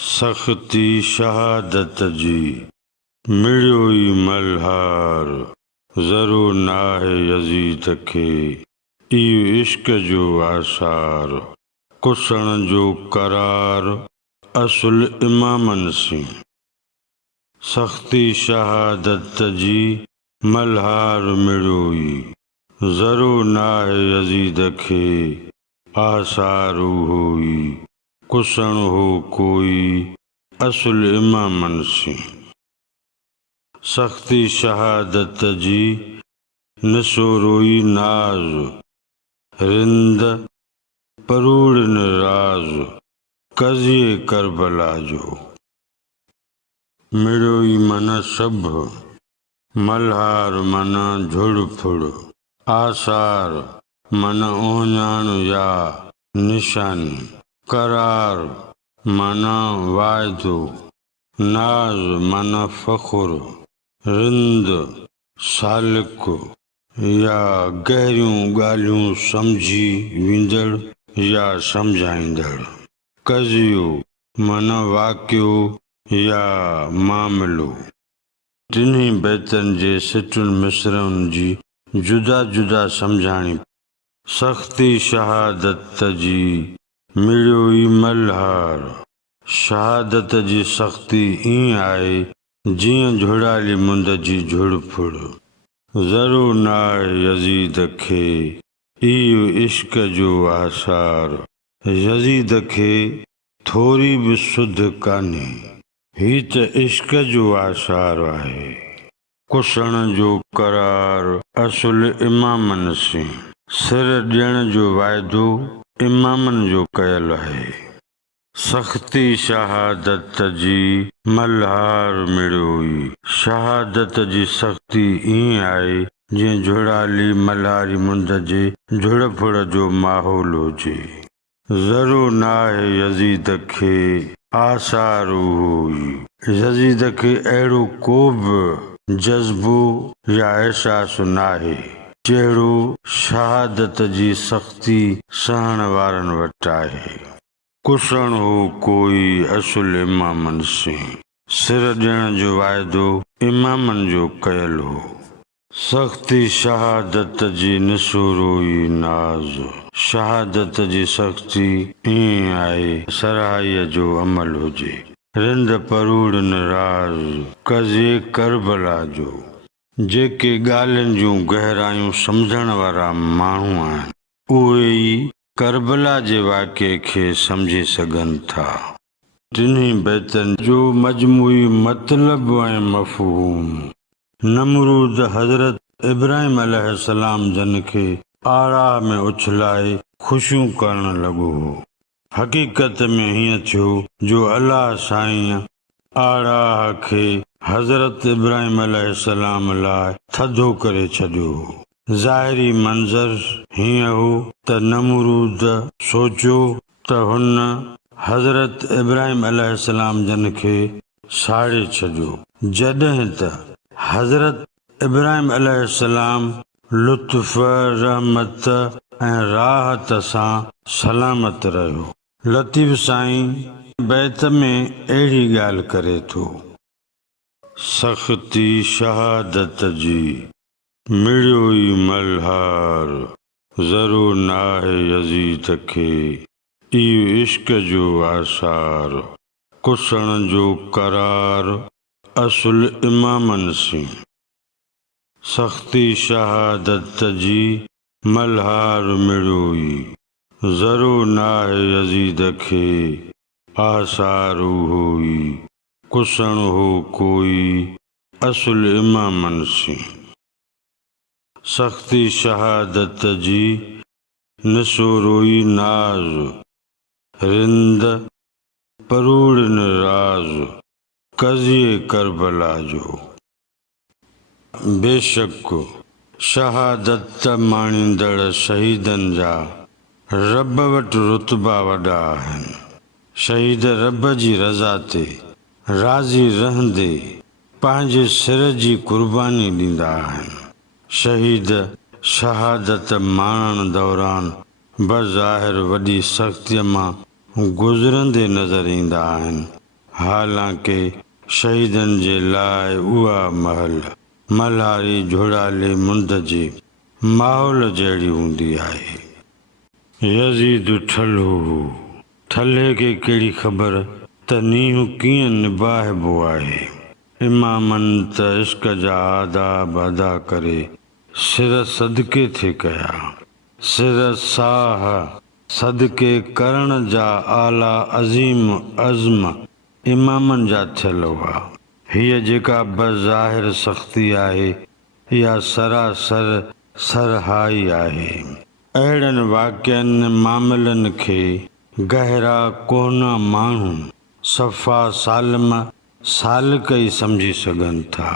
सख़्ती शहादत जी मिलियो ई मल्हार, ज़रूर नाहे यज़ीद खे इहो इश्क जो आसार। कुसण जो करार असुल इमामन सी, सख़्ती शहादत जी मल्हार मिलियो ई, ज़रूर नाहे यज़ीद खे आसार उहो ई। कुसण हो कोई असुल इमामन सी, सख़्ती शहादत जी नसोरोई नाज़, रिंद परूड़न राज कज़िए करबला जो। मिलियो ई मन सभ, मल्हार मन झुड़ फुड़, आसार मन ओहञाण या निशानी, करार मन वाइदो, नाज़ मन फ़ख़ुर, रिंद सालिक या गहरियूं ॻाल्हियूं सम्झी वेंदड़ या सम्झाईंदड़, कज़ियो मन वाक़ियो या मामिलो। टिन्ही बैतनि जे सिटुनि मिसरनि जी जुदा जुदा सम्झाणी। सख़्ती शहादत जी मिलियो ई मल्हार, शहादत जी सख़्ती ईअं आहे जीअं झुड़ाली मुंद जी झुड़ फुड़। ज़रूर नाहे यज़ीद खे इहो इश्क जो आसार, यज़ीद खे थोरी बि सुध कान्हे, ही त इश्क जो आसार आहे। कुसण जो करार असुल इमामन सी, सिर ॾियण जो वाइदो इमामन जो कयल आहे। सख़्ती शहादत जी मल्हार मिलियो ई, शहादत जी सख़्ती ईअं आहे जीअं झुड़ाली मल्हारी मुंद जे झुड़ फुड़ जो माहौल हुजे। ज़रूर नाहे यज़ीद खे आसार उहो ई, यज़ीद खे अहिड़ो को बि जज़्बो या अहसासु नाहे जहिड़ो शहादत जी सख़्ती सहण वारनि वटि आहे। कुसण हो कोई असुल इमामन सी, सिर ॾियण जो वाइदो इमामन जो कयल हो। सख़्ती शहादत जी नसोरोई नाज़, शहादत जी सख़्ती ईअं आहे सराहीअ जो अमल हुजे। रिंद परूड़न राज़ कज़िए करबला जो, जेके ॻाल्हियुनि जूं गहरायूं सम्झण वारा माण्हू आहिनि उहे ई करबला जे वाक़िए खे सम्झी सघनि था। टिन्ही बैतनि जो मजमूई मतिलब ऐं मफ़हूम। नमरूद हज़रत इब्राहिम अलैहिस्सलाम जन खे आराह में उछलाए ख़ुशियूं करण लॻो हो। हक़ीक़त में हीअं थियो जो अलाह साईं आराह खे हज़रत इब्राहिम अलैहिस्सलाम लाइ थधो करे छॾियो हो। ज़ाहिरी मंज़र हीअं हो त नमरूद सोचियो त हुन हज़रत इब्राहिम अलैहिस्सलाम जन खे साड़े छॾियो, जॾहिं त हज़रत इब्राहिम अलैहिस्सलाम लुत्फ़ रहमत ऐं राहत सां सलामत रहियो। लतीफ़ साईं बैत में अहिड़ी ॻाल्हि करे थो। सख़्ती शहादत जी मिलियो ई मल्हार, ज़रूर नाहे यज़ीद खे इहो इश्क जो आसार। कुसण जो करार असुल इमामन सी, सख़्ती शहादत जी मल्हार मिलियो ई, ज़रूर नाहे यज़ीद खे आसार उहो ई। कुसण हो कोई असुल इमामन सी, सख़्ती शहादत जी नसोरोई नाज़, रिंद परूड़न राज कज़िए करबला जो। बेशक शहादत माणींदड़ शहीदनि जा रब वटि रुतबा वॾा आहिनि। शहीद रब जी रज़ा ते राज़ी रहंदे पंहिंजे सिर जी क़ुर्बानी ॾींदा आहिनि। शहीद शहादत माणण दौरान बज़ाहिर वॾी सख़्तीअ मां गुज़रंदे नज़र ईंदा आहिनि, हालांकि शहीदनि जे लाइ उहा महल मल्हारी झोड़ाले मुंद जे माहौल जहिड़ी हूंदी आहे। यज़ीद ठल्हो हो। ठल्हे खे कहिड़ी ख़बर त नींहुं कीअं निभाइबो आहे। इमामनि त इश्क जा आदाब अदा करे सिर सदके थे कया। सिर साह सदके करण जा आला अज़ीम अज़्म इमामनि जा थियल हुआ। हीअ जेका बज़ाहिर सख़्ती आहे इहा सरासर सरहाई आहे। अहिड़नि वाक़िअनि मामलनि खे गहरा कोना माण्हू सफ़ा सालिम सालिक ई सम्झी सघनि था।